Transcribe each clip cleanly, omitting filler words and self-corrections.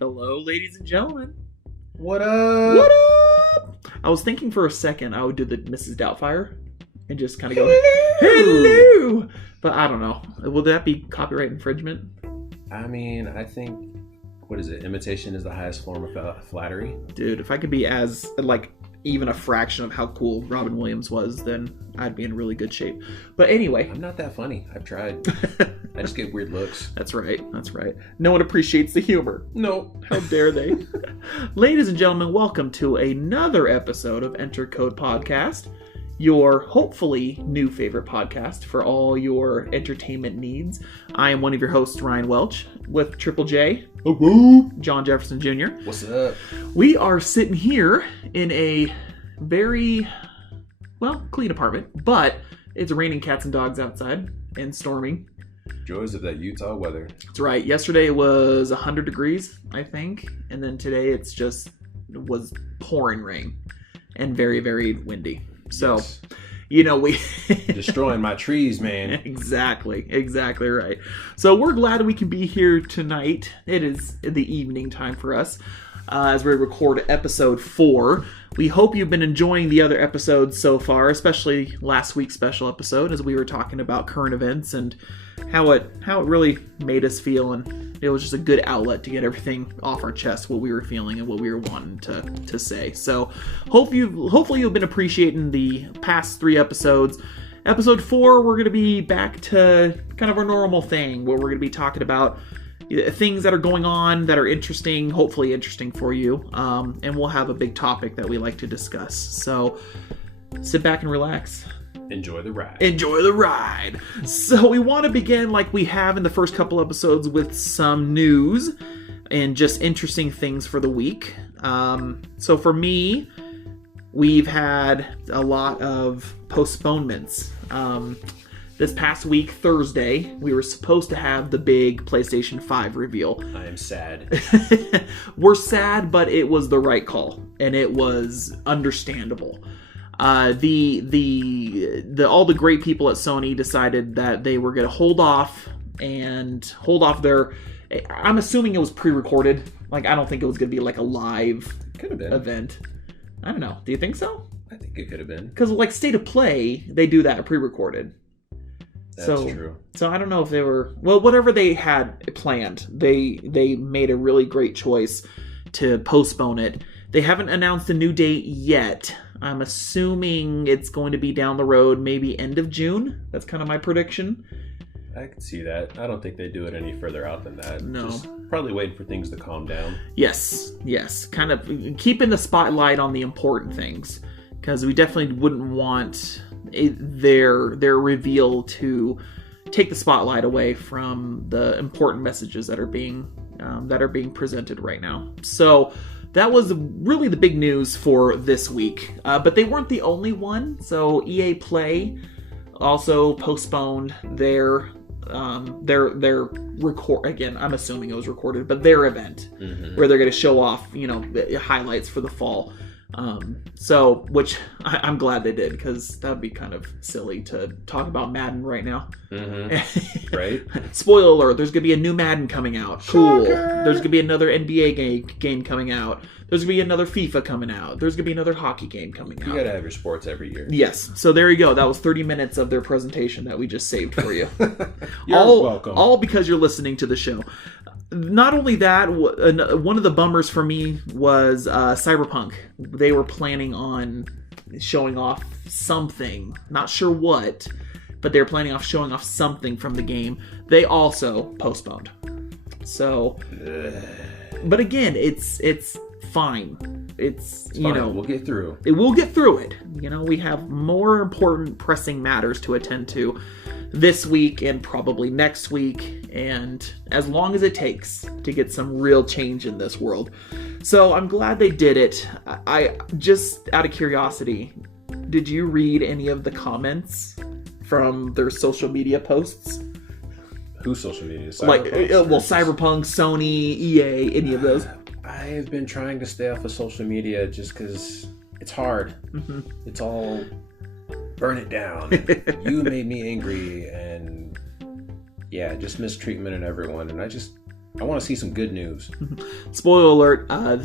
Hello, ladies and gentlemen. What up? What up? I was thinking for a second I would do the Mrs. Doubtfire and just kind of go, hello. But I don't know. Will that be copyright infringement? I mean, I think, what is it? Imitation is the highest form of flattery. Dude, if I could be as, even a fraction of how cool Robin Williams was, then I'd be in really good shape. But anyway. I'm not that funny. I've tried. I just get weird looks. That's right. No one appreciates the humor. No. How dare they? Ladies and gentlemen, welcome to another episode of Enter Code Podcast, your hopefully new favorite podcast for all your entertainment needs. I am one of your hosts, Ryan Welch, with Triple J, John Jefferson Jr. What's up? We are sitting here in a very, clean apartment, but it's raining cats and dogs outside and storming. Joys of that Utah weather. That's right. Yesterday it was 100 degrees, I think. And then today it was pouring rain and very, very windy. So, yes. We... Destroying my trees, man. Exactly right. So we're glad we can be here tonight. It is the evening time for us as we record episode 4. We hope you've been enjoying the other episodes so far, especially last week's special episode as we were talking about current events and how it really made us feel, and it was just a good outlet to get everything off our chest, what we were feeling and what we were wanting to say. So hopefully you've been appreciating the past 3 episodes. Episode 4, we're going to be back to kind of our normal thing where we're going to be talking about things that are going on that are interesting, hopefully interesting for you, and we'll have a big topic that we like to discuss. So sit back and relax. Enjoy the ride. So we want to begin like we have in the first couple episodes with some news and just interesting things for the week. So for me, we've had a lot of postponements. This past week, Thursday, we were supposed to have the big PlayStation 5 reveal. I am sad. We're sad, but it was the right call, and it was understandable. All the great people at Sony decided that they were going to hold off their... I'm assuming it was pre-recorded. I don't think it was going to be like a live event. I don't know. Do you think so? I think it could have been. Because State of Play, they do that pre-recorded. That's true. So I don't know if they were... Well, whatever they had planned, they made a really great choice to postpone it. They haven't announced a new date yet. I'm assuming it's going to be down the road, maybe end of June. That's kind of my prediction. I can see that. I don't think they do it any further out than that. No. Just probably waiting for things to calm down. Yes. Kind of keeping the spotlight on the important things. Because we definitely wouldn't want their reveal to take the spotlight away from the important messages that are being presented right now. So that was really the big news for this week. But they weren't the only one. So EA Play also postponed their record, again, I'm assuming it was recorded, but their event where they're going to show off, highlights for the fall. Which I'm glad they did, because that would be kind of silly to talk about Madden right now. Right? Spoiler alert, there's going to be a new Madden coming out. Cool. There's going to be another NBA game coming out. There's going to be another FIFA coming out. There's going to be another hockey game coming out. You got to have your sports every year. Yes. So there you go. That was 30 minutes of their presentation that we just saved for you. You're welcome. All because you're listening to the show. Not only that, one of the bummers for me was Cyberpunk. They were planning on showing off something. Not sure what, but they were planning on showing off something from the game. They also postponed. So, but again, it's fine. It's fine. We'll get through. We'll get through it. We have more important, pressing matters to attend to this week and probably next week, and as long as it takes to get some real change in this world. So I'm glad they did it. I just, out of curiosity, did you read any of the comments from their social media posts? Whose social media? Cyberpunk, Sony, EA, any of those? I've been trying to stay off of social media just because it's hard. It's all burn it down. You made me angry, and just mistreatment of everyone. And I just I want to see some good news. Spoiler alert: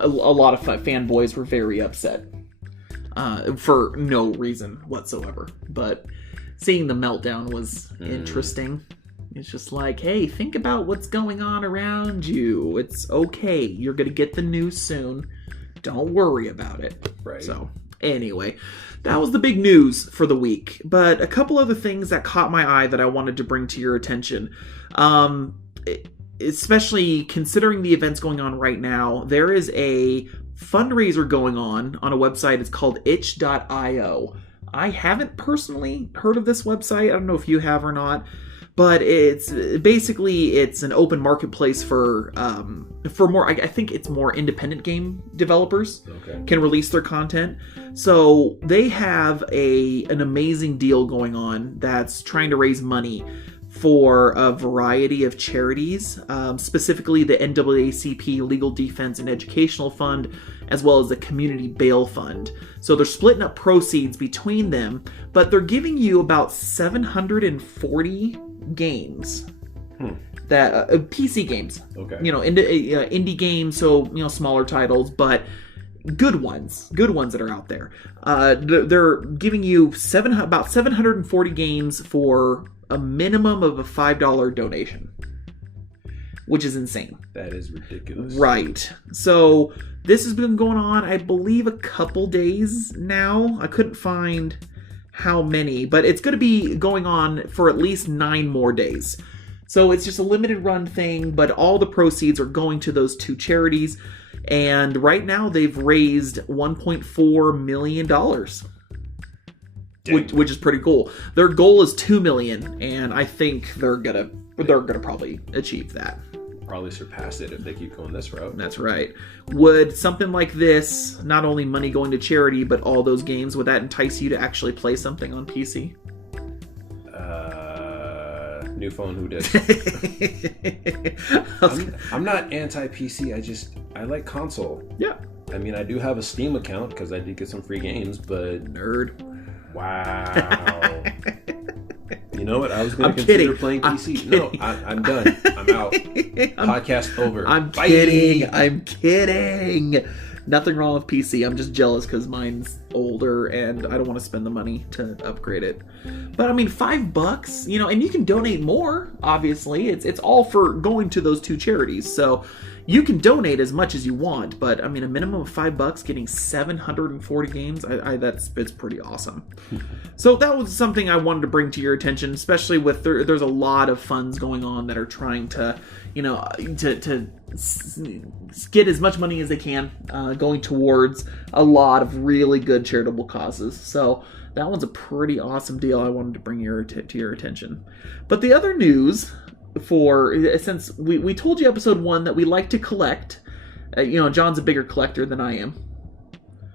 a lot of fanboys were very upset for no reason whatsoever. But seeing the meltdown was interesting. It's just like, hey, think about what's going on around you. It's okay. You're gonna get the news soon. Don't worry about it. Right. So anyway, that was the big news for the week. But a couple other things that caught my eye that I wanted to bring to your attention. Especially considering the events going on right now, there is a fundraiser going on a website. It's called itch.io. I haven't personally heard of this website. I don't know if you have or not, but it's an open marketplace for more. I think it's more independent game developers can release their content. So they have an amazing deal going on that's trying to raise money for a variety of charities, specifically the NAACP Legal Defense and Educational Fund, as well as the Community Bail Fund. So they're splitting up proceeds between them, but they're giving you about 740 games. That PC games. Okay. Indie games, so smaller titles, but good ones that are out there. They're giving you about 740 games for a minimum of a $5 donation, which is insane. That is ridiculous. Right. So this has been going on, I believe, a couple days now. I couldn't find how many, but it's going to be going on for at least 9 more days. So it's just a limited run thing, but all the proceeds are going to those 2 charities. And right now they've raised $1.4 million. Which is pretty cool. Their goal is $2 million, and I think they're gonna probably achieve that. Probably surpass it if they keep going this route. That's right. Would something like this, not only money going to charity, but all those games, would that entice you to actually play something on PC? New phone, who did? I'm not anti-PC. I like console. Yeah. I mean, I do have a Steam account because I did get some free games, but nerd. Wow. You know what? I was going to consider playing PC. No, I'm done. I'm out. Podcast over. I'm kidding. Nothing wrong with PC. I'm just jealous because mine's older and I don't want to spend the money to upgrade it. But I mean, $5, and you can donate more. Obviously, it's all for going to those 2 charities. So you can donate as much as you want, but I mean, a minimum of $5 getting 740 games, it's pretty awesome. So that was something I wanted to bring to your attention, especially with there's a lot of funds going on that are trying to, to get as much money as they can, going towards a lot of really good charitable causes. So that one's a pretty awesome deal I wanted to bring to your attention. But the other news, since we told you episode 1 that we like to collect, John's a bigger collector than I am.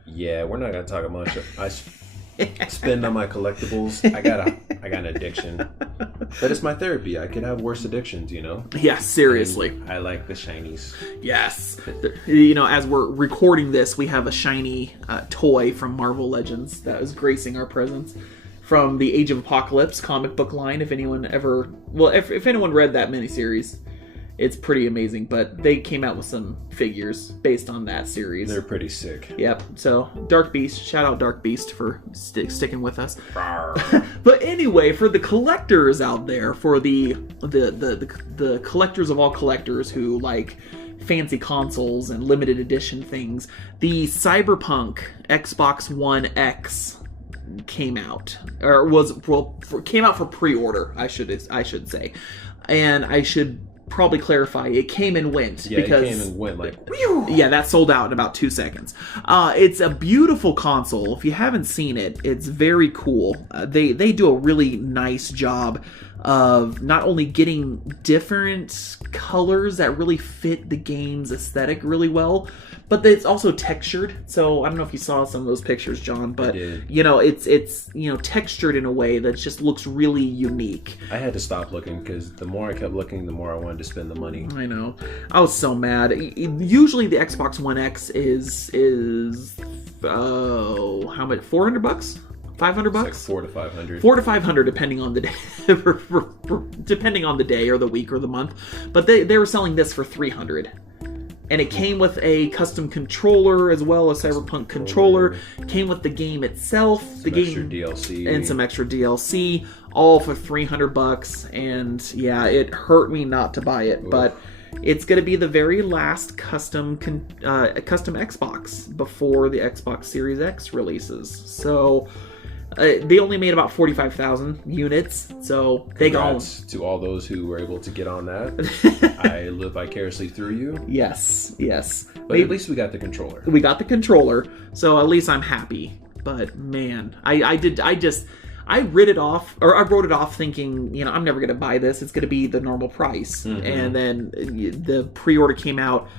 Yeah, we're not gonna talk much. I spend on my collectibles. I got an addiction, but it's my therapy. I could have worse addictions, Yeah, seriously. And I like the shinies. Yes. As we're recording this, we have a shiny toy from Marvel Legends that is gracing our presence. From the Age of Apocalypse comic book line, if anyone read that miniseries, it's pretty amazing. But they came out with some figures based on that series. They're pretty sick. Yep. So Dark Beast, shout out Dark Beast for sticking with us. But anyway, for the collectors out there, for the collectors of all collectors who like fancy consoles and limited edition things, the Cyberpunk Xbox One X came out, came out for pre-order, I should say, and I should probably clarify, it came and went. Yeah, because it came and went like. Yeah, that sold out in about 2 seconds. It's a beautiful console. If you haven't seen it, it's very cool. They do a really nice job of not only getting different colors that really fit the game's aesthetic really well, but it's also textured. So I don't know if you saw some of those pictures, John, but it's textured in a way that just looks really unique. I had to stop looking because the more I kept looking, the more I wanted to spend the money. I know. I was so mad. Usually the Xbox One X is how much? $400? $500 It's like bucks. 400 to 500. 400 to 500 depending on the day, depending on the day or the week or the month. But they were selling this for $300. And it came with a custom controller as well as Cyberpunk controller. Came with the game itself, the game extra DLC, and some extra DLC, all for $300. And yeah, it hurt me not to buy it, but it's going to be the very last custom Xbox before the Xbox Series X releases. So they only made about 45,000 units, so they Congrats to all those who were able to get on that. I live vicariously through you. Yes. But at least we got the controller. We got the controller, so at least I'm happy. But man, I wrote it off thinking, I'm never going to buy this. It's going to be the normal price. Mm-hmm. And then the pre-order came out.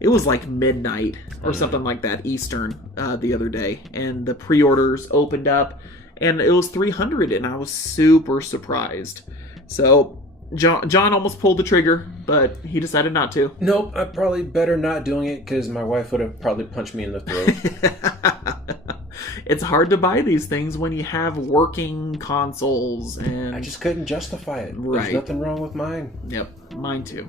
It was like midnight or something like that, Eastern, the other day. And the pre-orders opened up, and it was $300, and I was super surprised. So John almost pulled the trigger, but he decided not to. Nope, I'm probably better not doing it because my wife would have probably punched me in the throat. It's hard to buy these things when you have working consoles, and I just couldn't justify it. Right. There's nothing wrong with mine. Yep, mine too.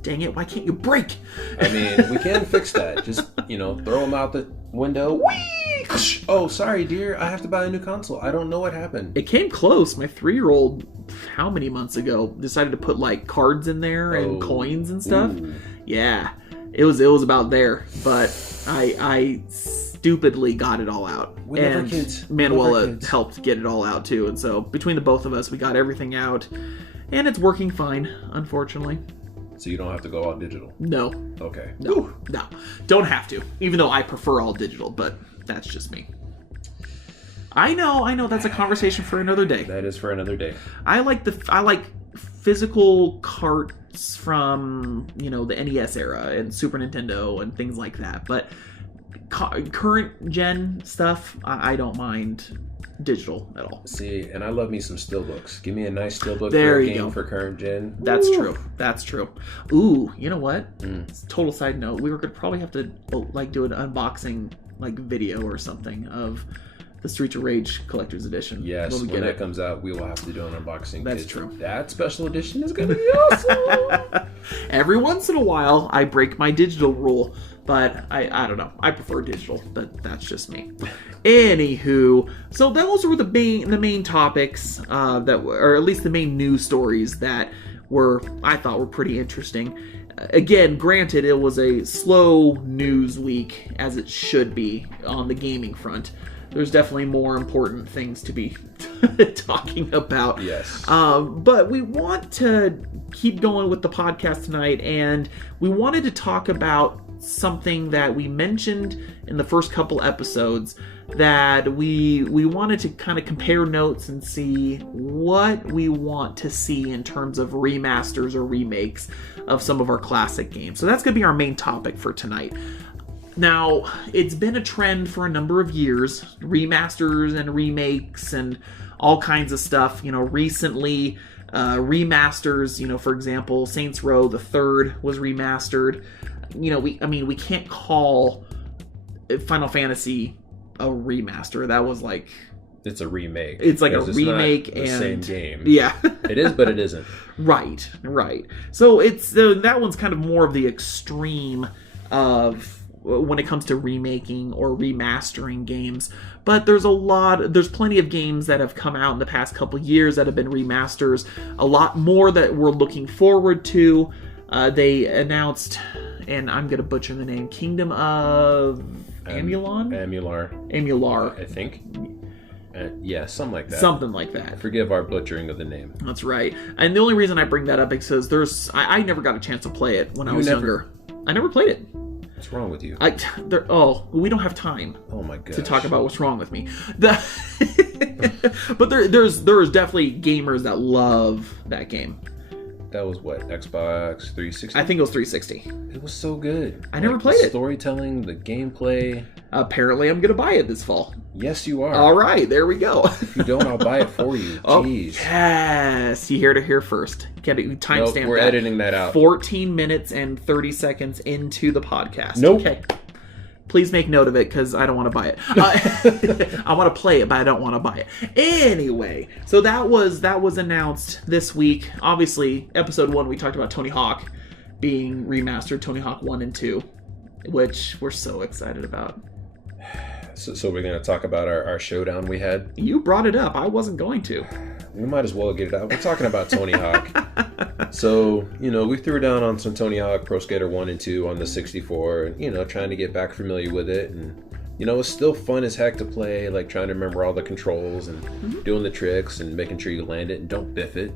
Dang it, why can't you break? I mean, we can fix that. Just, throw them out the window. Whee! Oh, sorry, dear. I have to buy a new console. I don't know what happened. It came close. My 3-year-old, how many months ago, decided to put like cards in there and coins and stuff. Ooh. Yeah, it was about there, but I stupidly got it all out. We love our and kids. Manuela helped get it all out too, and so between the both of us, we got everything out, and it's working fine, unfortunately. So you don't have to go all digital? No. Okay. No. Don't have to. Even though I prefer all digital, but that's just me. I know. That's a conversation for another day. That is for another day. I like physical carts from the NES era and Super Nintendo and things like that. But current gen stuff, I don't mind digital at all. See, and I love me some steelbooks. Give me a nice steelbook There for a you game go. for current gen. That's true. Ooh, you know what? Total side note. We were gonna probably have to do an unboxing video or something of the Streets of Rage Collector's Edition. Yes, when that comes out, we will have to do an unboxing. That's true. That special edition is going to be awesome. Every once in a while, I break my digital rule, but I don't know. I prefer digital, but that's just me. Anywho, so those were the main topics or at least the main news stories that I thought were pretty interesting. Again, granted, it was a slow news week, as it should be on the gaming front. There's definitely more important things to be talking about. Yes. But we want to keep going with the podcast tonight, and we wanted to talk about something that we mentioned in the first couple episodes, that we wanted to kind of compare notes and see what we want to see in terms of remasters or remakes of some of our classic games. So that's going to be our main topic for tonight. Now, it's been a trend for a number of years, remasters and remakes and all kinds of stuff. Recently, remasters, for example, Saints Row the Third was remastered. We can't call Final Fantasy a remaster. That was like... It's a remake. It's like a remake and... the same game. Yeah. It is, but it isn't. Right. So it's that one's kind of more of the extreme of when it comes to remaking or remastering games. But there's plenty of games that have come out in the past couple years that have been remasters. A lot more that we're looking forward to. They announced, and I'm going to butcher the name, Kingdom of Amalur? Amalur. I think. Yeah, something like that. Something like that. Forgive our butchering of the name. That's right. And the only reason I bring that up is because I never got a chance to play it when I was younger. I never played it. What's wrong with you? We don't have time. Oh my god. To talk about what's wrong with me. But there's definitely gamers that love that game. That was what? Xbox 360? I think it was 360. It was so good. I never played it. Storytelling, the gameplay. Apparently, I'm going to buy it this fall. Yes, you are. All right, there we go. If you don't, I'll buy it for you. Jeez. Yes. You heard it here first. Timestamp. We're editing that out. 14 minutes and 30 seconds into the podcast. Nope. Okay. Please make note of it because I don't want to buy it. I want to play it, but I don't want to buy it. Anyway, so that was announced this week. Obviously, episode 1, we talked about Tony Hawk being remastered, Tony Hawk 1 and 2, which we're so excited about. So we're going to talk about our showdown we had? You brought it up. I wasn't going to. We might as well get it out. We're talking about Tony Hawk. So, we threw down on some Tony Hawk Pro Skater 1 and 2 on the 64, and, trying to get back familiar with it. And, it's still fun as heck to play, like trying to remember all the controls and doing the tricks and making sure you land it and don't biff it.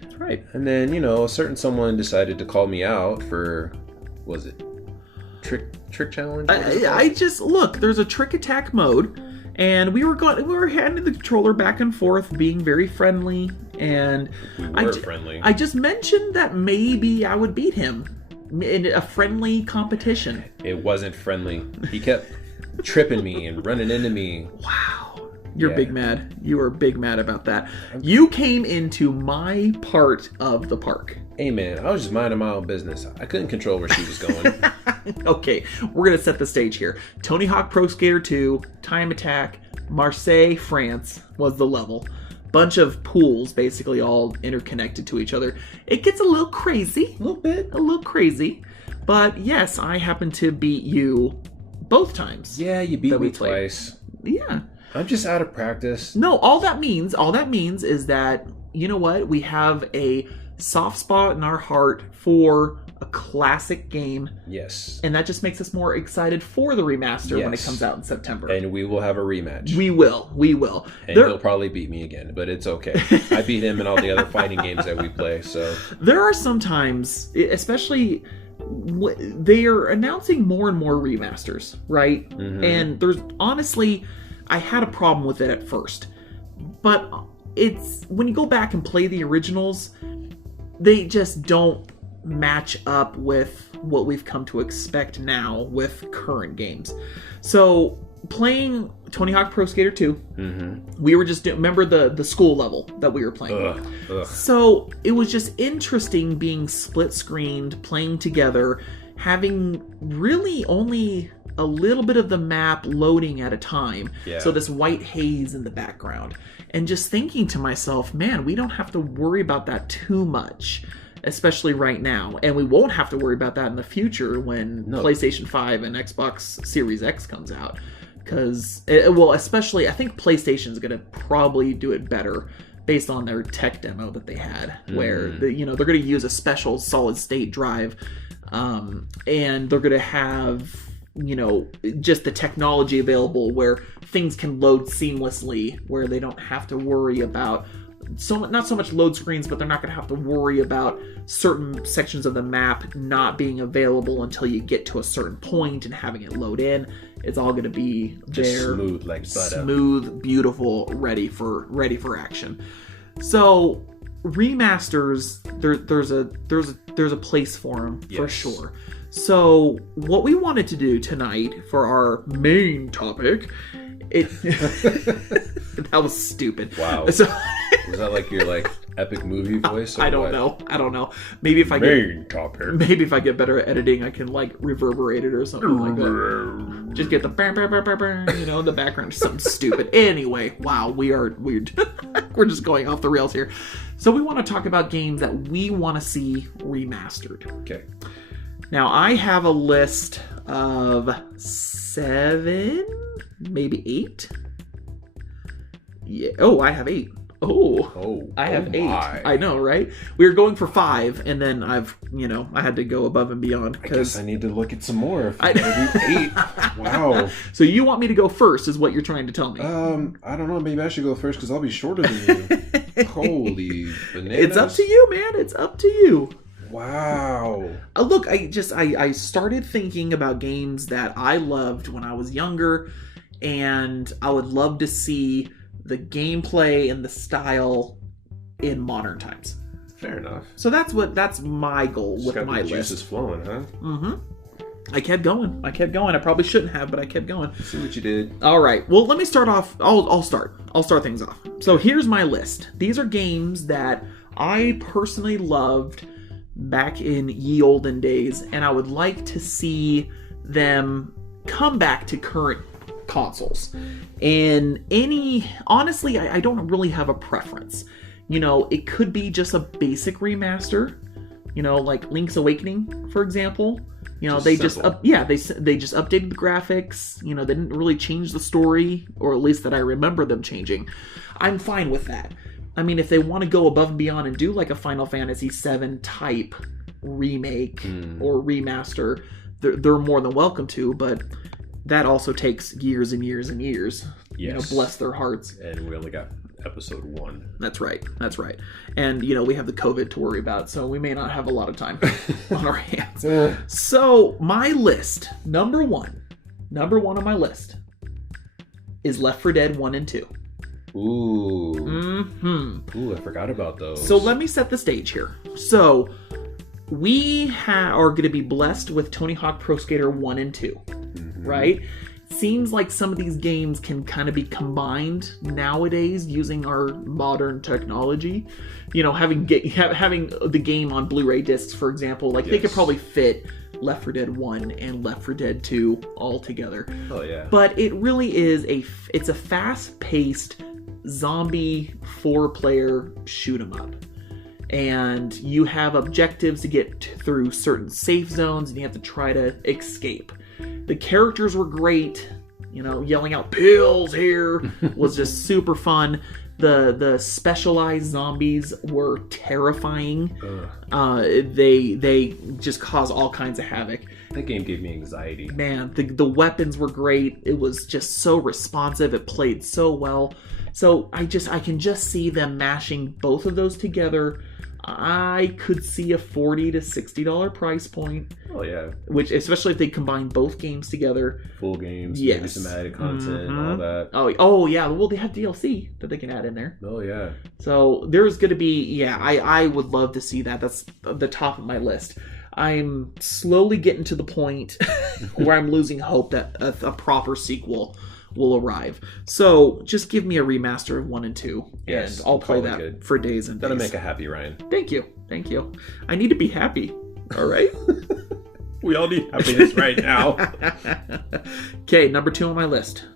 That's right. And then, a certain someone decided to call me out for, was it trick challenge? I just, look, there's a trick attack mode. And we were handing the controller back and forth, being very friendly, and friendly. I just mentioned that maybe I would beat him in a friendly competition. It wasn't friendly. He kept tripping me and running into me. Wow. You're big mad. You were big mad about that. You came into my part of the park. Hey man, I was just minding my own business. I couldn't control where she was going. Okay, we're going to set the stage here. Tony Hawk Pro Skater 2, Time Attack, Marseille, France was the level. Bunch of pools, basically all interconnected to each other. It gets a little crazy. A little crazy. But yes, I happen to beat you both times. Yeah, you beat me twice. Yeah. I'm just out of practice. No, all that means is that, you know what? We have a soft spot in our heart for a classic game. Yes. And that just makes us more excited for the remaster when it comes out in September. And we will have a rematch. We will. And he'll probably beat me again, but it's okay. I beat him in all the other fighting games that we play, so. There are some times, especially, they are announcing more and more remasters, right? Mm-hmm. And there's, honestly, I had a problem with it at first. But it's, when you go back and play the originals, they just don't match up with what we've come to expect now with current games. So playing Tony Hawk Pro Skater 2, we were just remember the school level that we were playing. So it was just interesting being split screened, playing together, having really only a little bit of the map loading at a time. So this white haze in the background, and just thinking to myself, man, we don't have to worry about that too much, especially right now. And we won't have to worry about that in the future when PlayStation 5 and Xbox Series X comes out. Because, well, especially, I think PlayStation's going to probably do it better based on their tech demo that they had, where, they're going to use a special solid-state drive, and they're going to have, just the technology available where things can load seamlessly, where they don't have to worry about not so much load screens, but they're not going to have to worry about certain sections of the map not being available until you get to a certain point and having it load in. It's all going to be just there, smooth like butter. Smooth, beautiful, ready for action. So remasters, there's a place for them for sure. So what we wanted to do tonight for our main topic, that was stupid. Wow. So, was that like your epic movie voice? I don't know. Maybe if I get better at editing, I can reverberate it or something like that. Just get the the background, something stupid. Anyway, wow, we're just going off the rails here. So we want to talk about games that we want to see remastered. Okay. Now I have a list of 7, maybe 8. Yeah. Oh, I have 8. I have 8. I know, right? We were going for 5, and then I had to go above and beyond. I guess I need to look at some more. If I do 8. Wow. So you want me to go first, is what you're trying to tell me? I don't know. Maybe I should go first because I'll be shorter than you. Holy bananas! It's up to you, man. It's up to you. Wow. Look, I started thinking about games that I loved when I was younger, and I would love to see the gameplay and the style in modern times. Fair enough. So that's my goal with my list. Juice is flowing, huh? Mm-hmm. I kept going. I probably shouldn't have, but I kept going. See what you did. All right. Well, let me start off. I'll start things off. So here's my list. These are games that I personally loved back in ye olden days, and I would like to see them come back to current consoles. And honestly, I don't really have a preference. It could be just a basic remaster, like Link's Awakening, for example. They just updated the graphics. They didn't really change the story, or at least that I remember them changing. I'm fine with that. I mean, if they want to go above and beyond and do like a Final Fantasy VII type remake or remaster, they're more than welcome to, but that also takes years and years and years. Yes. Bless their hearts. And we only got episode 1. That's right. And, we have the COVID to worry about, so we may not have a lot of time on our hands. So, my list, number one on my list is Left 4 Dead 1 and 2. Ooh. Mm-hmm. Ooh, I forgot about those. So, let me set the stage here. So, we are going to be blessed with Tony Hawk Pro Skater 1 and 2, right? Seems like some of these games can kind of be combined nowadays using our modern technology. Having the game on Blu-ray discs, for example, like they could probably fit Left 4 Dead 1 and Left 4 Dead 2 all together. Oh yeah. But it really is it's a fast-paced zombie 4-player shoot 'em up. And you have objectives to get through certain safe zones, and you have to try to escape. The characters were great. Yelling out "pills here" was just super fun. The specialized zombies were terrifying. They just cause all kinds of havoc. That game gave me anxiety. Man, the weapons were great. It was just so responsive. It played so well. So I can just see them mashing both of those together. I could see a $40 to $60 price point. Oh yeah. Which, especially if they combine both games together. Full games, yes. Maybe some added content and all that. Oh yeah. Well, they have DLC that they can add in there. Oh yeah. So there's going to be, I would love to see that. That's the top of my list. I'm slowly getting to the point where I'm losing hope that a proper sequel will arrive. So just give me a remaster of 1 and 2, yes, and I'll play that for days and days. That'll make a happy Ryan. Thank you. I need to be happy. All right. We all need happiness right now. Okay, number 2 on my list.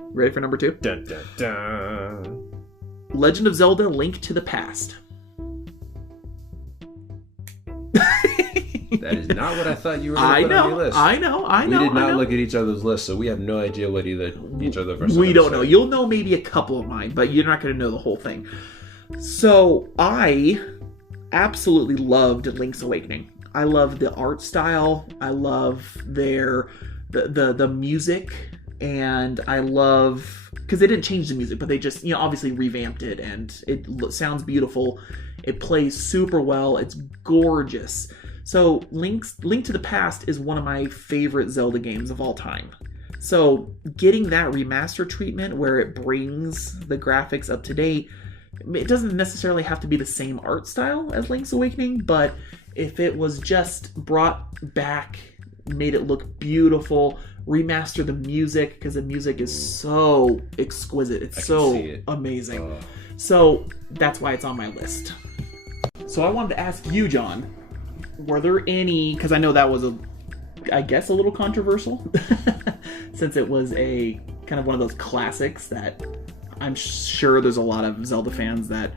Ready for number 2? Dun, dun, dun. Legend of Zelda: Link to the Past. That is not what I thought you were going to put on your list. I know. We did not look at each other's lists, so we have no idea what each other versus. We don't know. You'll know maybe a couple of mine, but you're not going to know the whole thing. So I absolutely loved Link's Awakening. I love the art style. I love the music, and I love because they didn't change the music, but they just obviously revamped it, and it sounds beautiful. It plays super well. It's gorgeous. So Link to the Past is one of my favorite Zelda games of all time. So getting that remaster treatment where it brings the graphics up to date, it doesn't necessarily have to be the same art style as Link's Awakening, but if it was just brought back, made it look beautiful, remaster the music, because the music is so exquisite. It's so amazing. So that's why it's on my list. So I wanted to ask you, John, were there any, because I know that was I guess a little controversial since it was a kind of one of those classics that I'm sure there's a lot of Zelda fans that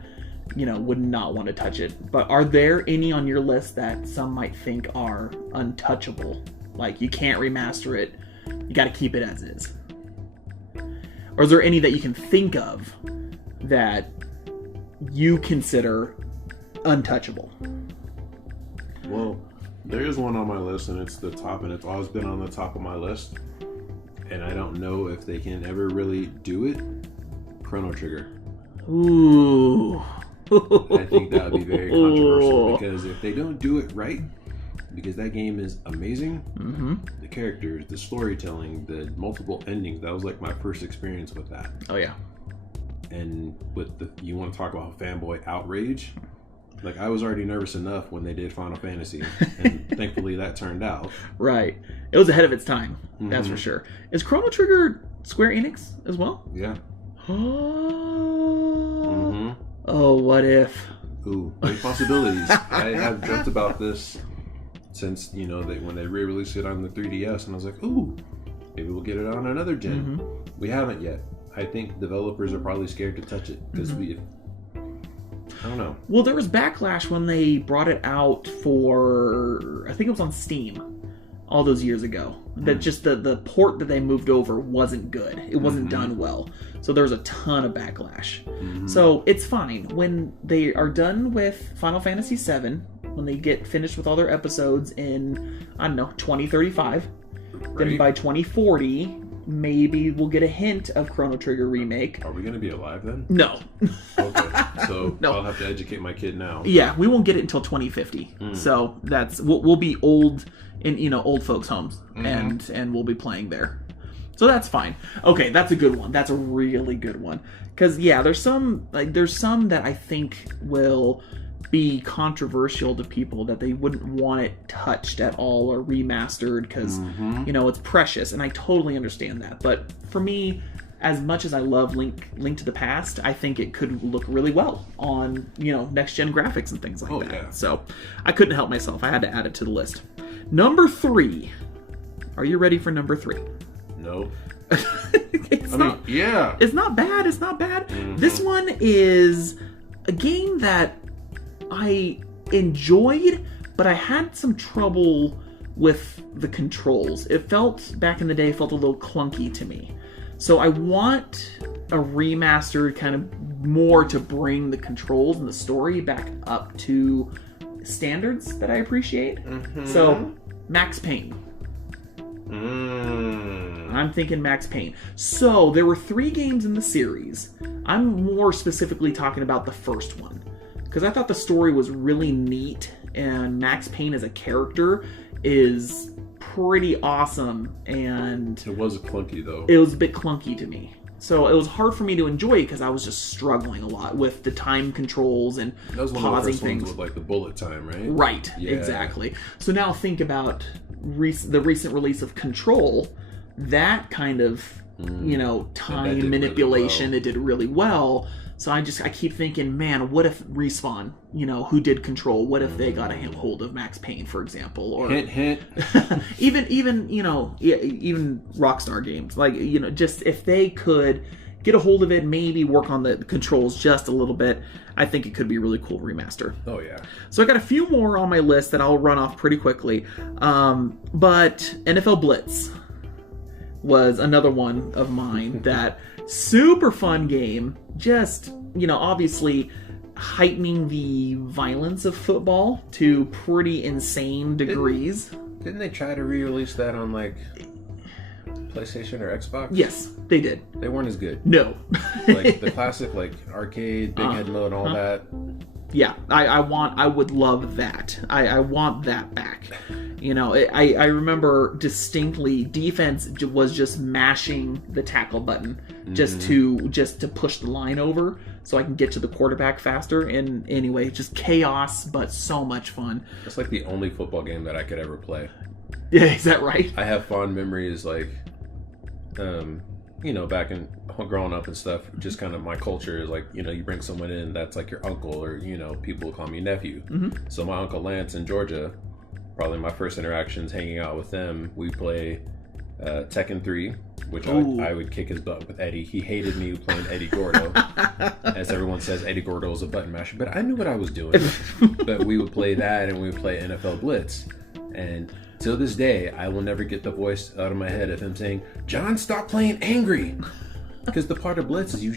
would not want to touch it. But are there any on your list that some might think are untouchable? Like you can't remaster it, you got to keep it as is. Or is there any that you can think of that you consider untouchable? Well, there is one on my list, and it's the top, and it's always been on the top of my list. And I don't know if they can ever really do it. Chrono Trigger. Ooh. I think that would be very controversial, because if they don't do it right, because that game is amazing, the characters, the storytelling, the multiple endings, that was like my first experience with that. Oh yeah. And with you want to talk about fanboy outrage? Like, I was already nervous enough when they did Final Fantasy, and thankfully that turned out. Right. It was ahead of its time, that's for sure. Is Chrono Trigger Square Enix as well? Yeah. Oh, what if? Ooh, big possibilities. I have dreamt about this since, when they re-released it on the 3DS, and I was like, ooh, Maybe we'll get it on another gen. We haven't yet. I think developers are probably scared to touch it because I don't know. Well, there was backlash when they brought it out for, I think it was on Steam all those years ago. That just the port that they moved over wasn't good. It wasn't done well. So there was a ton of backlash. So it's fine. When they are done with Final Fantasy VII, when they get finished with all their episodes in, I don't know, 2035, then by 2040, maybe we'll get a hint of Chrono Trigger Remake. Are we going to be alive then? No. Okay, so No. I'll have to educate my kid now. Yeah, we won't get it until 2050. So that's we'll be old in old folks' homes, and we'll be playing there. So that's fine. Okay, that's a good one. That's a really good one. Because there's some that I think will be controversial to people, that they wouldn't want it touched at all or remastered because it's precious, and I totally understand that. But for me, as much as I love Link to the Past, I think it could look really well on next gen graphics and things like that. Yeah. So I couldn't help myself. I had to add it to the list. Number 3. Are you ready for number 3? No. It's yeah. It's not bad. It's not bad. This one is a game that I enjoyed, but I had some trouble with the controls. It felt, back in the day, a little clunky to me. So I want a remastered kind of more to bring the controls and the story back up to standards that I appreciate. So, Max Payne. I'm thinking Max Payne. So, there were 3 games in the series. I'm more specifically talking about the first one, because I thought the story was really neat, and Max Payne as a character is pretty awesome, and It was clunky though. it was a bit clunky to me. So it was hard for me to enjoy because I was just struggling a lot with the time controls and That was one of the pausing first ones things. with like the bullet time, right? Right, Yeah. exactly. So now think about the recent release of Control. That kind of, time did manipulation, really well. it did really well. So I keep thinking, man, what if Respawn, who did Control, what if they got a hold of Max Payne, for example, or Hint, hint. even Rockstar games, like just if they could get a hold of it, maybe work on the controls just a little bit, I think it could be a really cool remaster. Oh yeah. So I got a few more on my list that I'll run off pretty quickly, but NFL Blitz was another one of mine. That super fun game, just obviously heightening the violence of football to pretty insane degrees. Didn't they try to re-release that on like PlayStation or Xbox? Yes, they did. They weren't as good. No. Like the classic, like arcade, big head mode, and all that. Yeah, I would love that. I want that back. I remember distinctly defense was just mashing the tackle button just to push the line over so I can get to the quarterback faster. And anyway, just chaos, but so much fun. It's like the only football game that I could ever play. Yeah, is that right? I have fond memories, like, back in growing up and stuff. Just kind of my culture is like, you bring someone in that's like your uncle, or people call me nephew. So my uncle Lance in Georgia, probably my first interactions hanging out with them, we play Tekken 3, which I would kick his butt with Eddie. He hated me playing Eddie Gordo. As everyone says, Eddie Gordo is a button masher, but I knew what I was doing. But we would play that, and we would play NFL Blitz. And till this day, I will never get the voice out of my head of him saying, "John, stop playing angry." Because the part of Blitz is you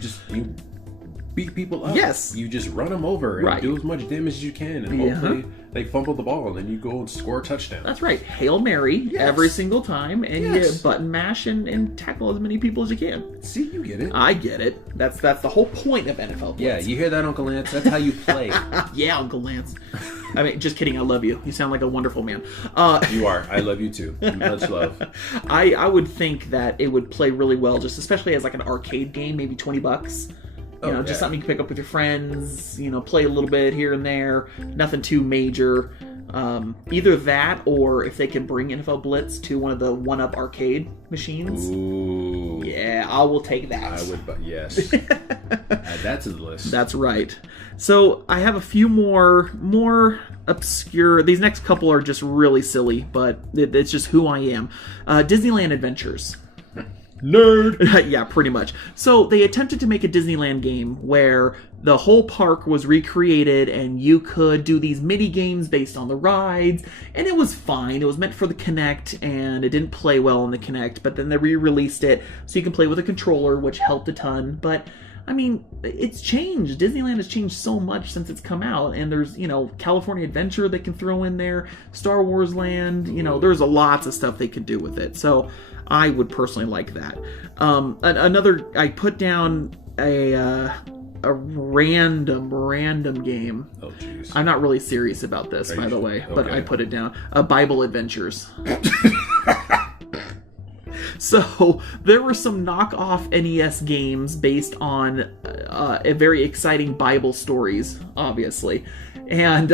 beat people up. Yes. You just run them over and Right. do as much damage as you can, and hopefully they fumble the ball, and then you go and score a touchdown. That's right. Hail Mary every single time, and Yes. you button mash and tackle as many people as you can. See, you get it. I get it. That's the whole point of NFL Blitz. Yeah, you hear that, Uncle Lance? That's how you play. Yeah, Uncle Lance. I mean, just kidding. I love you. You sound like a wonderful man. You are. I love you too. Much love. I would think that it would play really well, just especially as like an arcade game, maybe $20. Just something you can pick up with your friends. Play a little bit here and there. Nothing too major. Either that, or if they can bring NFL Blitz to one of the 1UP arcade machines. Ooh. Yeah, I will take that. I would, but yes. Add that to the list. That's right. So I have a few more obscure. These next couple are just really silly, but it's just who I am. Disneyland Adventures. Nerd. Yeah, pretty much. So they attempted to make a Disneyland game where the whole park was recreated and you could do these mini games based on the rides, and it was fine. It was meant for the Kinect and it didn't play well on the Kinect, but then they re-released it so you can play with a controller, which helped a ton. But I mean, it's changed. Disneyland has changed so much since it's come out, and there's, California Adventure they can throw in there, Star Wars Land, there's lots of stuff they could do with it. So I would personally like that. I put down a random game. Oh, jeez. I'm not really serious about this, by the way, but I put it down. Bible Adventures. So there were some knockoff NES games based on very exciting Bible stories, obviously. And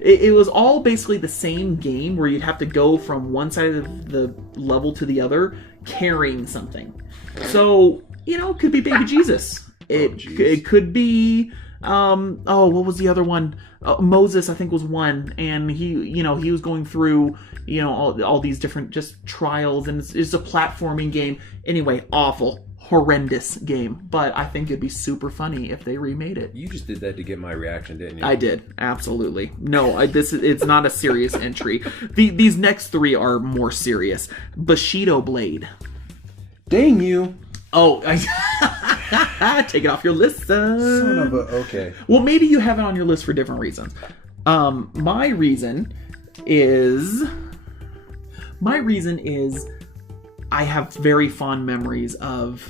it was all basically the same game where you'd have to go from one side of the level to the other carrying something. So, it could be Baby Jesus. It could be... what was the other one? Moses, I think, was one, and he was going through, all these different just trials, and it's a platforming game. Anyway, awful, horrendous game, but I think it'd be super funny if they remade it. You just did that to get my reaction, didn't you? I did, absolutely. No, it's not a serious entry. These next three are more serious. Bushido Blade. Dang you. Oh, take it off your list, son. Son of a... Okay. Well, maybe you have it on your list for different reasons. My reason is I have very fond memories of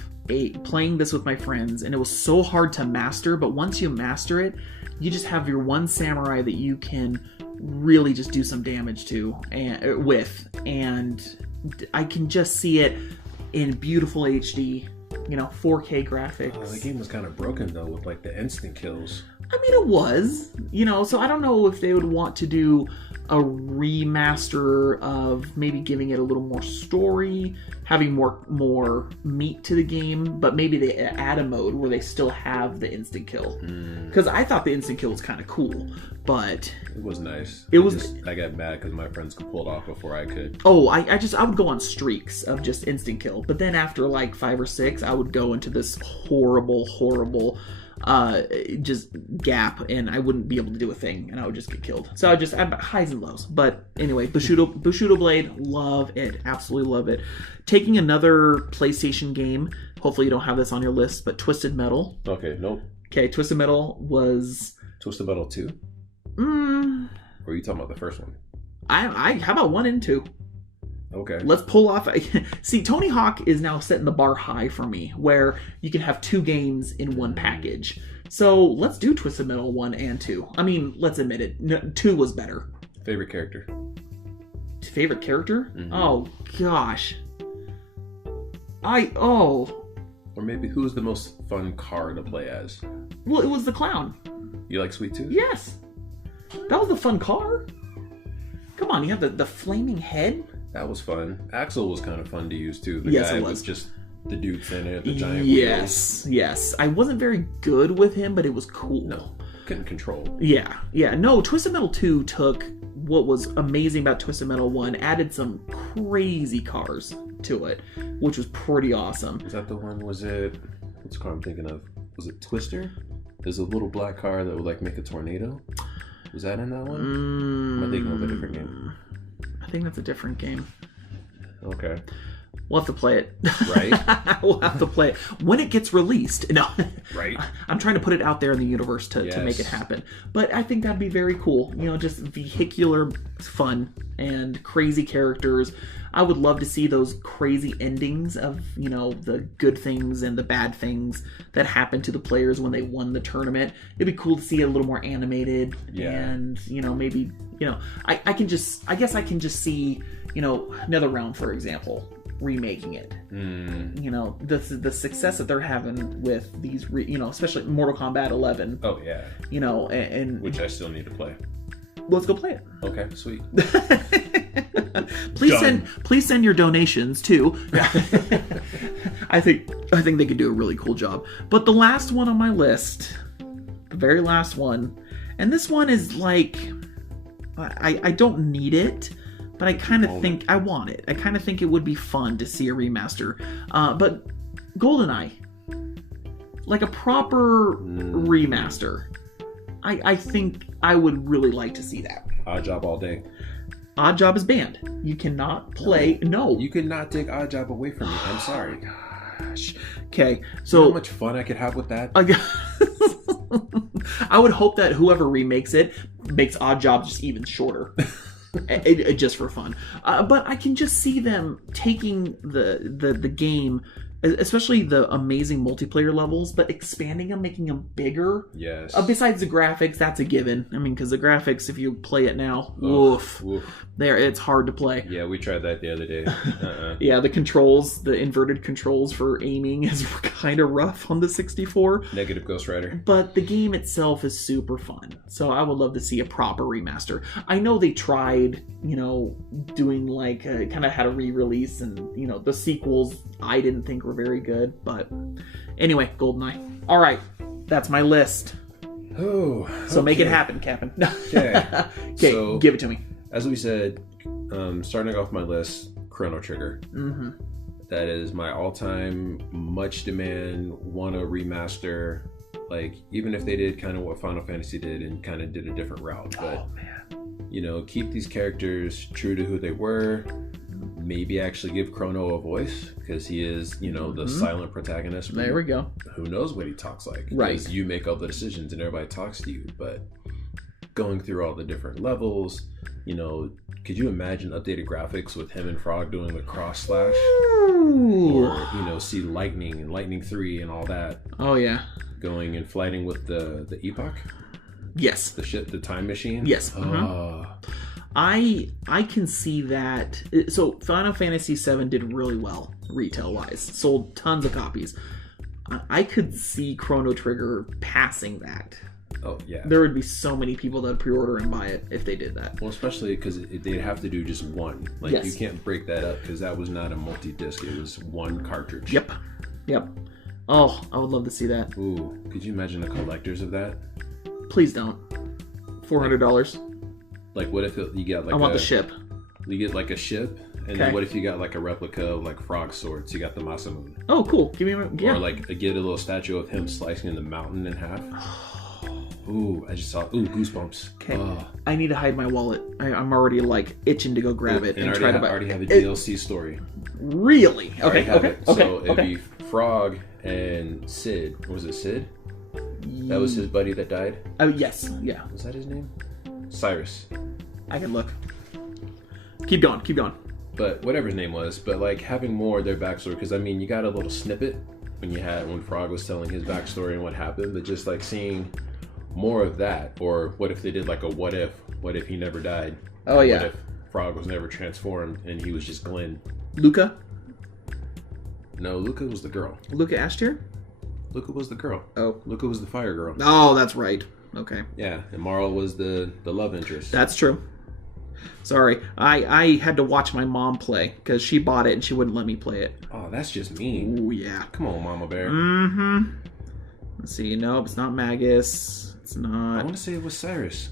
playing this with my friends, and it was so hard to master, but once you master it, you just have your one samurai that you can really just do some damage to and I can just see it in beautiful HD, 4K graphics. Oh, the game was kind of broken though, with like the instant kills. I mean, it was, so I don't know if they would want to do a remaster of maybe giving it a little more story, having more meat to the game, but maybe they add a mode where they still have the instant kill. Because I thought the instant kill was kind of cool, but... It was nice. I got mad because my friends could pull it off before I could. Oh, I would go on streaks of just instant kill, but then after like 5 or 6, I would go into this horrible just gap, and I wouldn't be able to do a thing, and I would just get killed. So I had highs and lows. But anyway, Bushido Blade, love it, absolutely love it. Taking another PlayStation game, hopefully you don't have this on your list, but Twisted Metal. Okay, nope. Okay, Twisted Metal was... Twisted Metal 2? Or are you talking about the first one? How about 1 and 2? Okay. Let's pull off... See, Tony Hawk is now setting the bar high for me, where you can have 2 games in one package. So let's do Twisted Metal 1 and 2. I mean, let's admit it. 2 was better. Favorite character? Favorite character? Mm-hmm. Oh, gosh. Or maybe who's the most fun car to play as? Well, it was the clown. You like Sweet Tooth? Yes. That was a fun car. Come on, you have the flaming head. That was fun. Axel was kind of fun to use too. The Yes, guy it was. with just the dude standing at the giant Yes, wheels. yes. I wasn't very good with him, but it was cool. No, couldn't control. Yeah. No, Twisted Metal 2 took what was amazing about Twisted Metal 1, added some crazy cars to it, which was pretty awesome. Was that the one? Was it? What's the car I'm thinking of? Was it Twister? There's a little black car that would like make a tornado. Was that in that one? Am I thinking of a different game? I think that's a different game. Okay. We'll have to play it. Right? We'll have to play it. When it gets released. No. Right. I'm trying to put it out there in the universe to make it happen. But I think that'd be very cool. Just vehicular fun and crazy characters. I would love to see those crazy endings of, the good things and the bad things that happened to the players when they won the tournament. It'd be cool to see it a little more animated. Yeah. And, maybe, I guess I can just see, NetherRealm, for example, remaking it. The success that they're having with these, especially Mortal Kombat 11. Oh, yeah. And which I still need to play. Let's go play it. Okay, sweet. Please send your donations too. I think they could do a really cool job. But the last one on my list, the very last one, and this one is like I don't need it, but I kind of Own think I want it. I kind of think it would be fun to see a remaster. But GoldenEye, like a proper remaster, I think I would really like to see that. Odd Job all day. Odd Job is banned. You cannot play. No. You could not take Odd Job away from me. I'm sorry. Gosh. Okay, You know so how much fun I could have with that? I would hope that whoever remakes it makes Odd Job just even shorter. Just for fun. But I can just see them taking the game, especially the amazing multiplayer levels, but expanding them, making them bigger. Yes. Besides the graphics, that's a given. I mean, because the graphics, if you play it now, oof, it's hard to play. Yeah, we tried that the other day. Yeah, the controls, the inverted controls for aiming is kind of rough on the 64. Negative Ghost Rider. But the game itself is super fun. So I would love to see a proper remaster. I know they tried, doing like, kind of had a re-release, and, the sequels I didn't think were very good. But anyway, GoldenEye. All right, that's my list. Oh, So make it happen, Captain. Okay. Okay, So- give it to me. As we said, starting off my list, Chrono Trigger. Mm-hmm. That is my all-time much demand, want to remaster. Like, even if they did kind of what Final Fantasy did and kind of did a different route, but Oh, man. keep these characters true to who they were. Maybe actually give Chrono a voice, because he is, the silent protagonist. There we go. Who knows what he talks like? Right. Because you make all the decisions and everybody talks to you. But going through all the different levels, could you imagine updated graphics with him and Frog doing the cross slash? Ooh. Or, see Lightning and Lightning 3 and all that Oh, yeah. going and fighting with the Epoch? Yes. The ship, the time machine? Yes. I can see that. So Final Fantasy VII did really well retail wise, sold tons of copies. I could see Chrono Trigger passing that. Oh, yeah. There would be so many people that would pre-order and buy it if they did that. Well, especially because they'd have to do just one. Like, Yes. you can't break that up, because that was not a multi-disc. It was one cartridge. Yep. Oh, I would love to see that. Ooh, could you imagine the collectors of that? Please don't. $400. Like, what if you get like I want the ship. You get like a ship, and Okay. then what if you got like a replica of like Frog swords? You got the Masamune. Oh, cool. Give me yeah. Or like get a little statue of him slicing the mountain in half. Ooh, I just saw. Ooh, goosebumps. Okay. Oh. I need to hide my wallet. I'm already like itching to go grab it and try to buy. already have a DLC story. Really? Already Okay. have Okay. it. Okay. So it'd Okay. be Frog and Sid. Was it Sid? That was his buddy that died. Oh yes. Yeah. Was that his name? Cyrus. I can look. Keep going. Keep going. But whatever his name was, but like having more of their backstory, because I mean, you got a little snippet when Frog was telling his backstory and what happened, but just like seeing more of that. Or what if they did like a what if he never died? Oh yeah. What if Frog was never transformed and he was just Glenn? Luca. No, Luca was the girl. Luca Ashtier. Luca was the girl. Oh. Luca was the fire girl. Oh, that's right. Okay. Yeah, and Marl was the love interest. That's true. Sorry, I had to watch my mom play because she bought it and she wouldn't let me play it. Oh, that's just mean. Oh yeah. Come on, Mama Bear. Mm-hmm. Let's see. Nope, it's not Magus. It's I not want to say it was Cyrus.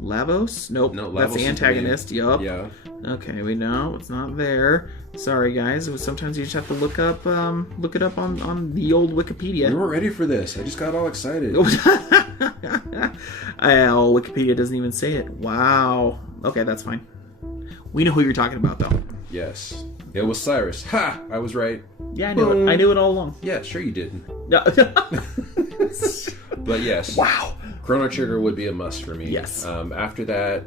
Lavos. Nope. No, that's Lavos the is the antagonist. Yup. Yeah. Okay, we know it's not there. Sorry, guys. Sometimes you just have to look it up on the old Wikipedia. We weren't ready for this. I just got all excited. Oh, Wikipedia doesn't even say it. Wow. Okay, that's fine. We know who you're talking about, though. Yes. It was Cyrus. Ha! I was right. Yeah, I knew it. I knew it all along. Yeah, sure you didn't. Yeah. But yes. Wow. Chrono Trigger would be a must for me. Yes. After that,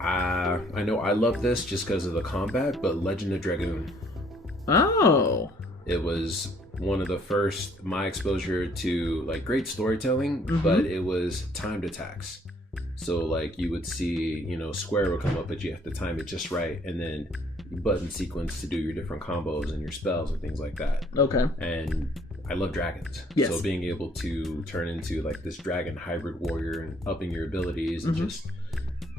I know I love this just because of the combat, but Legend of Dragoon. Oh. It was one of the first, my exposure to like great storytelling, Mm-hmm. but it was timed attacks. So like you would see, Square would come up, but you have to time it just right, and then button sequence to do your different combos and your spells and things like that. Okay. And I love dragons. Yes. So being able to turn into like this dragon hybrid warrior and upping your abilities and just,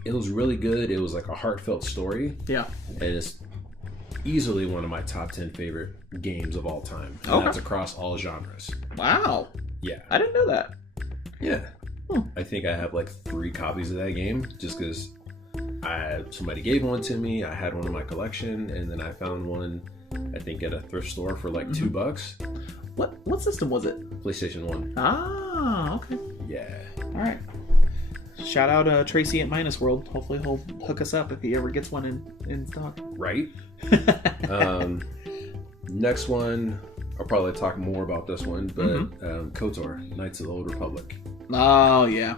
it was really good. It was like a heartfelt story. Yeah. And it's easily one of my top 10 favorite games of all time. And Okay. that's across all genres. Wow. Yeah. I didn't know that. Yeah. Hmm. I think I have like 3 copies of that game just because somebody gave one to me. I had one in my collection, and then I found one, I think, at a thrift store for like $2. What system was it? PlayStation 1. Ah, okay. Yeah. All right. Shout out Tracy at Minus World. Hopefully he'll hook us up if he ever gets one in stock. Right. Next one, I'll probably talk more about this one, but KOTOR, Knights of the Old Republic. Oh, yeah.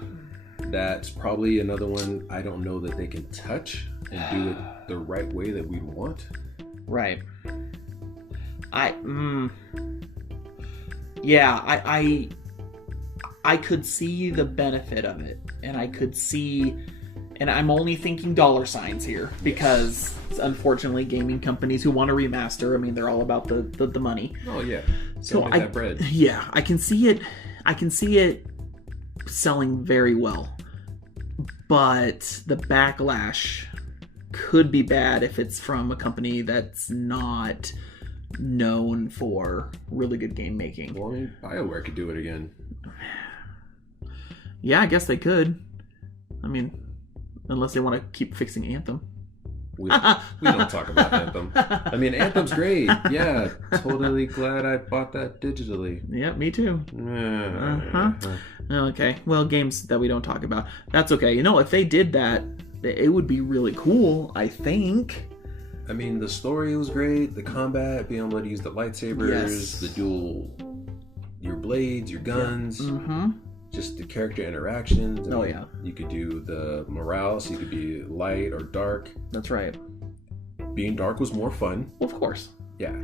That's probably another one I don't know that they can touch and do it the right way that we want. Right. I could see the benefit of it, and I could see, and I'm only thinking dollar signs here because unfortunately gaming companies who want to remaster, I mean, they're all about the money. Oh yeah. So make that bread. Yeah, I can see it selling very well. But the backlash could be bad if it's from a company that's not known for really good game making. Well, I mean, BioWare could do it again. Yeah, I guess they could. I mean, unless they want to keep fixing Anthem. We don't talk about Anthem. I mean, Anthem's great. Yeah, totally glad I bought that digitally. Yeah, me too. Okay, well, games that we don't talk about. That's okay. You know, if they did that, it would be really cool, I think. I mean, the story was great. The combat, being able to use the lightsabers, the dual, your blades, your guns. Mm-hmm. Just the character interactions. Oh, yeah. You could do the morale, so you could be light or dark. That's right. Being dark was more fun. Well, of course. Yeah.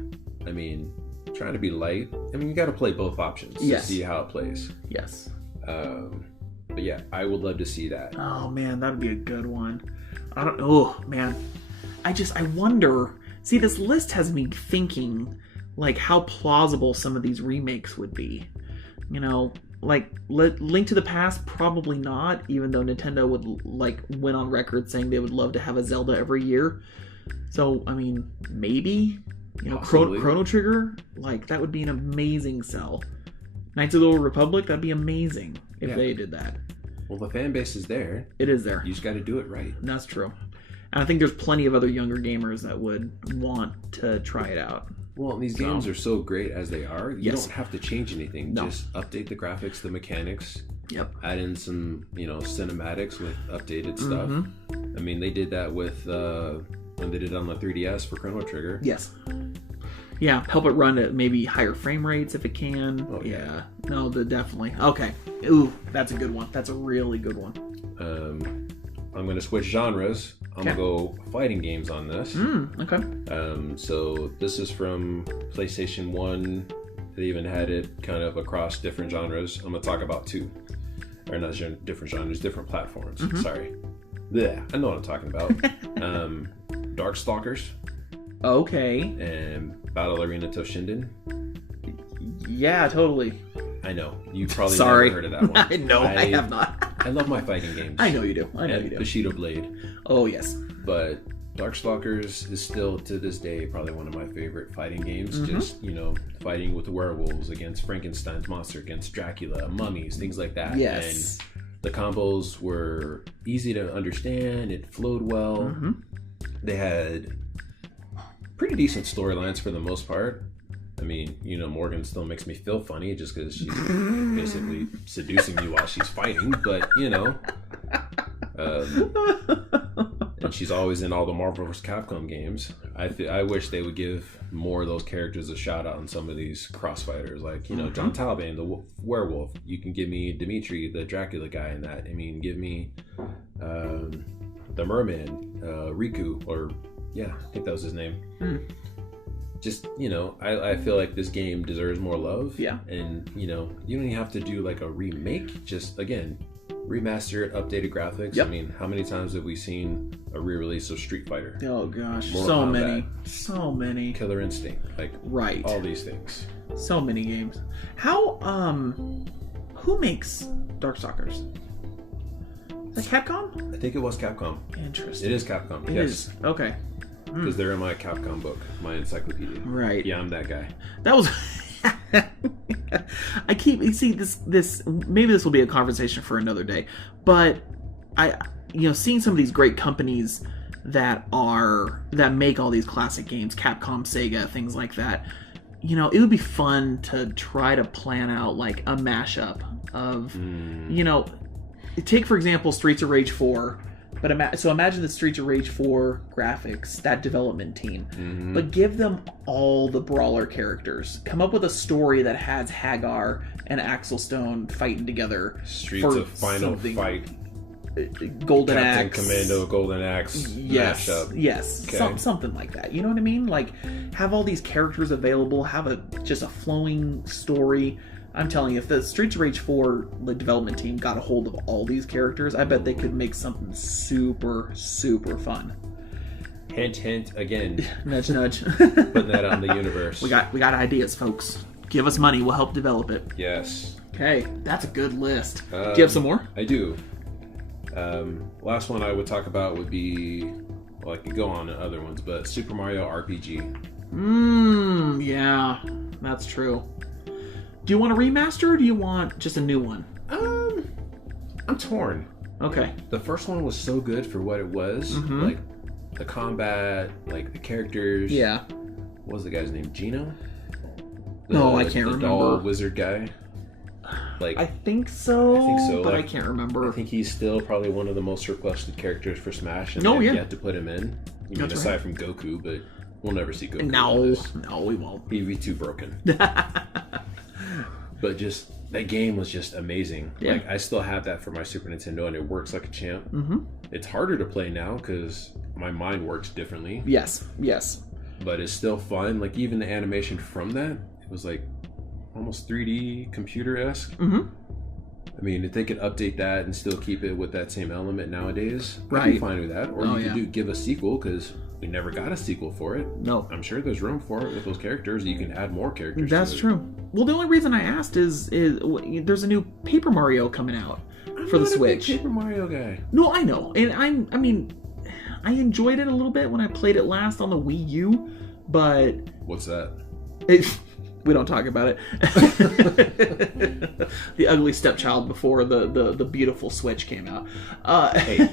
I mean, trying to be light. I mean, you got to play both options to see how it plays. Yes. But yeah, I would love to see that. Oh, man, that'd be a good one. Oh, man. I wonder. See, this list has me thinking, like, how plausible some of these remakes would be. You know, like Link to the Past, probably not, even though Nintendo would went on record saying they would love to have a Zelda every year. So I mean, maybe, you know, Chrono Trigger, like, that would be an amazing sell. Knights of the Old Republic, that'd be amazing if they did that. Well, the fan base is there. It is there. You just got to do it right. That's true. And I think there's plenty of other younger gamers that would want to try it out. Well, these games are so great as they are. You Yes. don't have to change anything. No. Just update the graphics, the mechanics. Yep. Add in some, cinematics with updated stuff. Mm-hmm. I mean, they did that with when they did it on the 3DS for Chrono Trigger. Yes. Yeah, help it run at maybe higher frame rates if it can. Oh, yeah. No, definitely. Okay. Ooh, that's a good one. That's a really good one. I'm going to switch genres. I'm going to go fighting games on this. Okay. So this is from PlayStation 1. They even had it kind of across different genres. I'm going to talk about two. Or not different genres, different platforms. Sorry. Yeah, I know what I'm talking about. Darkstalkers. Okay. And Battle Arena Toshinden. Yeah, totally. I know. You probably Sorry. never heard of that one. I know. I have not. I love my fighting games. I know you do. I know you do. Bushido Blade. Oh, yes. But Darkstalkers is still, to this day, probably one of my favorite fighting games. Just, fighting with the werewolves against Frankenstein's monster, against Dracula, mummies, things like that. Yes. And the combos were easy to understand. It flowed well. They had pretty decent storylines for the most part. I mean, Morgan still makes me feel funny just because she's basically seducing me while she's fighting, but, and she's always in all the Marvel vs. Capcom games. I wish they would give more of those characters a shout out in some of these crossfighters, like, John Talbot, the werewolf. You can give me Dimitri, the Dracula guy in that. I mean, give me the merman, Riku, or, yeah, I think that was his name. Just, I feel like this game deserves more love. Yeah. And, you don't even have to do like a remake. Just, again, remaster it, updated graphics. Yep. I mean, how many times have we seen a re-release of Street Fighter? Oh, gosh. Mortal Kombat, many. So many. Killer Instinct. Like, Right. all these things. So many games. How, who makes Darkstalkers? Is that Capcom? I think it was Capcom. Interesting. It is Capcom. It yes. is. Okay. Because they're in my Capcom book, my encyclopedia. Right. Yeah, I'm that guy. That was. You see this. Maybe this will be a conversation for another day. But seeing some of these great companies that make all these classic games, Capcom, Sega, things like that, it would be fun to try to plan out like a mashup of, take for example Streets of Rage 4. But imagine the Streets of Rage 4 graphics, that development team. But give them all the brawler characters. Come up with a story that has Hagar and Axel Stone fighting together. Streets of Final Fight. Golden Captain Axe. Commando, Golden Axe mashup. Yes. Okay. Something like that. You know what I mean? Like, have all these characters available, have just a flowing story. I'm telling you, if the Streets of Rage 4 development team got a hold of all these characters, I bet they could make something super, super fun. Hint, hint, again. Nudge, nudge. Putting that out in the universe. We got ideas, folks. Give us money, we'll help develop it. Yes. Okay, that's a good list. Do you have some more? I do. Last one I would talk about would be, well, I could go on to other ones, but Super Mario RPG. Yeah, that's true. Do you want a remaster or do you want just a new one? I'm torn. Okay. The first one was so good for what it was. Like, the combat, like, the characters. Yeah. What was the guy's name? Gino? No, I can't remember. The doll wizard guy. Like, I think so. But like, I can't remember. I think he's still probably one of the most requested characters for Smash, and No, they've yeah. yet to put him in. That's Aside right. from Goku, but we'll never see Goku. No, we won't. He'd be too broken. But just that game was just amazing. Yeah. Like, I still have that for my Super Nintendo, and it works like a champ. Mm-hmm. It's harder to play now because my mind works differently. Yes. But it's still fun. Like, even the animation from that, it was like almost 3D computer-esque. Mm-hmm. I mean, if they could update that and still keep it with that same element nowadays, I'd Right. be fine with that. Or Oh, you yeah. could give a sequel, because we never got a sequel for it. No. I'm sure there's room for it with those characters. You can add more characters. That's to it. true. Well, the only reason I asked is there's a new Paper Mario coming out for the I'm not a big Switch. Paper Mario guy. No, I know. And I enjoyed it a little bit when I played it last on the Wii U, but What's that? we don't talk about it. The ugly stepchild before the beautiful Switch came out. Hey,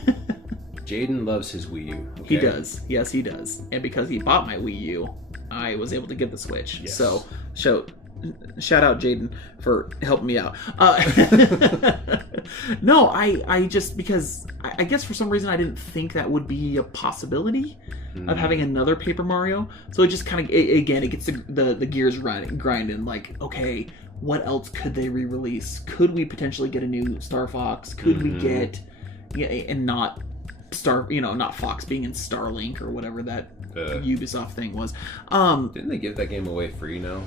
Jaden loves his Wii U. Okay? He does. Yes, he does. And because he bought my Wii U, I was able to get the Switch. Yes. So, shout out Jaden for helping me out. No, I just, because I guess for some reason I didn't think that would be a possibility of having another Paper Mario. So it just kind of, again, it gets the gears grinding. Like, okay, what else could they re-release? Could we potentially get a new Star Fox? Could we get, and not not Fox being in Starlink or whatever that Ubisoft thing was. Didn't they give that game away free now?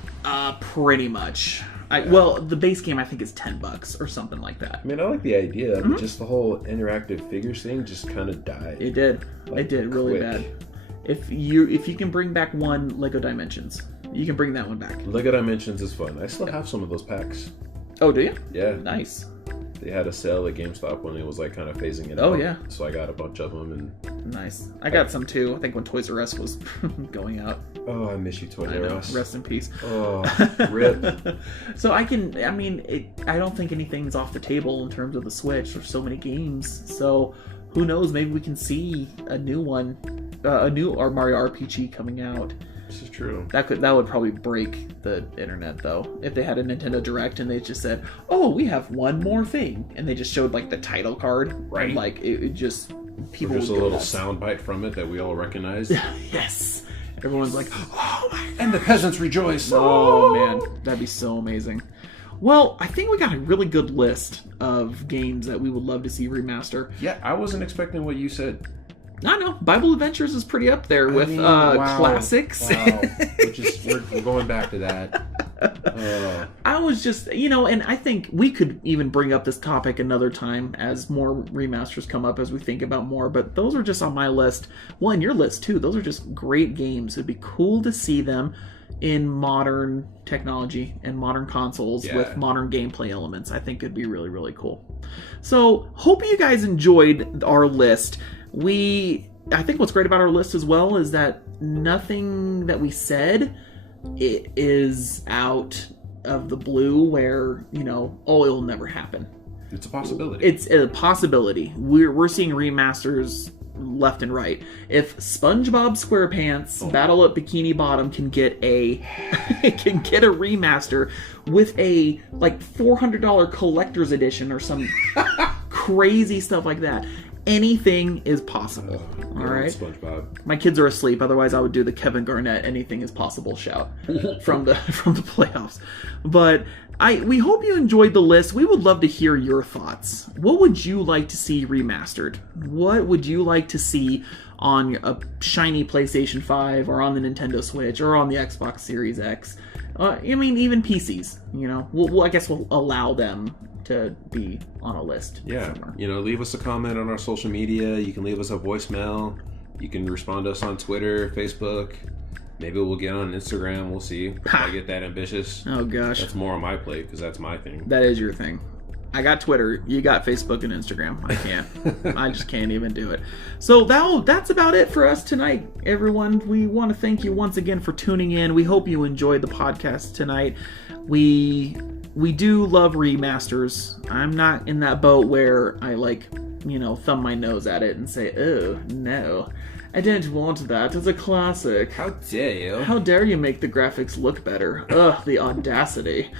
Pretty much. Well, the base game I think is $10 or something like that. I mean, I like the idea, but just the whole interactive figures thing just kind of died. It did. Like, It did really quick. bad. If you can bring back one Lego Dimensions, you can bring that one back. Lego Dimensions is fun. I still have some of those packs. Oh, do you? Yeah. Nice. They had a sale at GameStop when it was like kind of phasing it out. Oh, yeah. So I got a bunch of them, and Nice. I got some too. I think when Toys R Us was going out. oh, I miss you, Toys I R know. Us. Rest in peace. Oh, rip. So I don't think anything's off the table in terms of the Switch. There's so many games. So who knows? Maybe we can see a new one, a new Mario RPG coming out. This is true. That would probably break the internet though. If they had a Nintendo Direct and they just said, "Oh, we have one more thing," and they just showed like the title card, Right. And, like it just people Or just a would go little nuts. sound bite from it that we all recognize. Yes. Everyone's like, "Oh my." And the peasants rejoice. Oh man, that'd be so amazing. Well, I think we got a really good list of games that we would love to see remaster. Yeah, I wasn't expecting what you said. I know Bible Adventures is pretty up there with wow. classics. Wow. We're going back to that. I was just, and I think we could even bring up this topic another time as more remasters come up, as we think about more, but those are just on my list. Well, and your list too. Those are just great games. It'd be cool to see them in modern technology and modern consoles with modern gameplay elements. I think it'd be really, really cool. So, hope you guys enjoyed our list. I think what's great about our list as well is that nothing that we said it is out of the blue where, it'll never happen. It's a possibility. It's a possibility. We're seeing remasters left and right. If SpongeBob SquarePants Battle at Bikini Bottom can get a remaster with a like $400 collector's edition or some crazy stuff like that, anything is possible. All right. SpongeBob. My kids are asleep. Otherwise, I would do the Kevin Garnett "anything is possible" shout from the playoffs. But we hope you enjoyed the list. We would love to hear your thoughts. What would you like to see remastered? What would you like to see on a shiny PlayStation 5 or on the Nintendo Switch or on the Xbox Series X? I mean, even PCs. You know, I guess we'll allow them to be on a list. Yeah, somewhere. you know, leave us a comment on our social media. You can leave us a voicemail. You can respond to us on Twitter, Facebook. Maybe we'll get on Instagram. We'll see if I get that ambitious. Oh gosh, That's more on my plate because that's my thing. that is your thing. I got Twitter. You got Facebook and Instagram. I can't. I just can't even do it. So that's about it for us tonight, everyone. We want to thank you once again for tuning in. We hope you enjoyed the podcast tonight. We do love remasters. I'm not in that boat where I thumb my nose at it and say, "Oh no, I didn't want that. It's a classic. How dare you? How dare you make the graphics look better? Ugh, the audacity."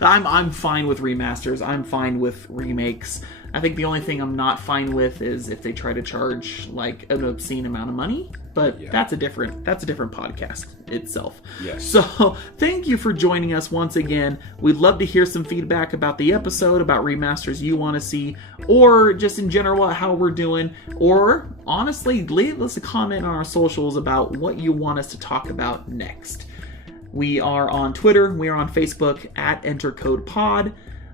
I'm fine with remasters. I'm fine with remakes. I think the only thing I'm not fine with is if they try to charge like an obscene amount of money. But that's a different podcast itself. Yes. So thank you for joining us once again. We'd love to hear some feedback about the episode, about remasters you want to see, or just in general how we're doing. Or honestly, leave us a comment on our socials about what you want us to talk about next. We are on Twitter. We are on Facebook at EnterCodePod.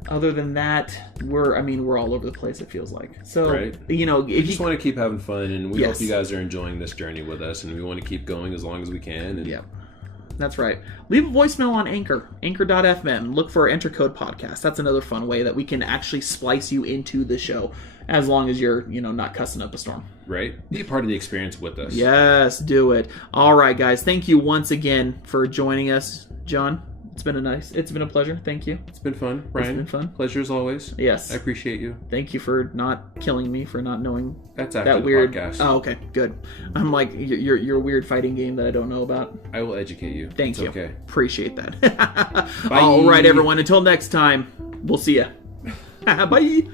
Other than that, we're all over the place, it feels like. So, Right. you know, We if just you... want to keep having fun, and we Yes. hope you guys are enjoying this journey with us, and we want to keep going as long as we can. And Yeah, that's right. Leave a voicemail on Anchor, anchor.fm. Look for Enter Code Podcast. That's another fun way that we can actually splice you into the show, as long as you're, not cussing up a storm. Right? Be a part of the experience with us. Yes, do it. All right, guys. Thank you once again for joining us, John. It's been a pleasure. Thank you. It's been fun, Brian. been fun. Pleasure as always. Yes. I appreciate you. Thank you for not killing me for not knowing That's after that the weird. podcast. Oh, okay, good. I'm like your weird fighting game that I don't know about. I will educate you. Thank It's you. Okay. Appreciate that. All right, everyone. Until next time, we'll see ya. Bye.